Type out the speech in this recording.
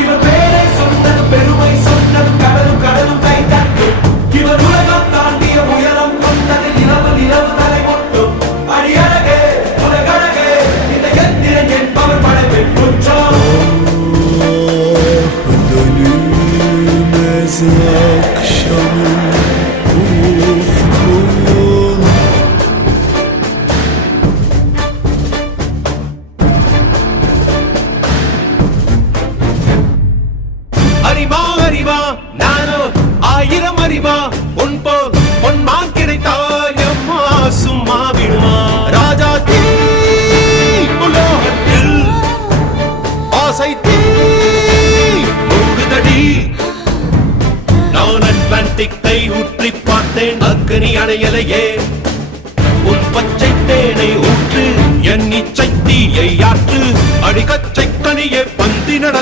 இவர் பேரை சொன்னது பெருமை சொன்னது கடலும் கடலும் கை தட்டும் இவர் உலகம் தாண்டிய உயரம் கொண்டது நிலவு நிலவு தலை மொட்டும் அடியழகே உலகழகே இந்த எந்திரன் என்பவர் படைப்பின் குற்றம் Dönülmez akşamın ufkun அறிவா அறிவா நானோ ஆயிரம் அறிவா உன் போல் பொன்மான் கிடைத்தாயம்மா சும்மா விடுமா ராஜா தீ உலோகத்தில் ஆசை தீ மூடுதடி நான் அட்லாண்டிக்கை ஊற்றி பார்த்தேன் அக்னி அணையலையே உன் பச்சை தேனை ஊற்று என் இச்சை தீயை ஆற்று அடிக்கச்சை கனியே பந்தி நட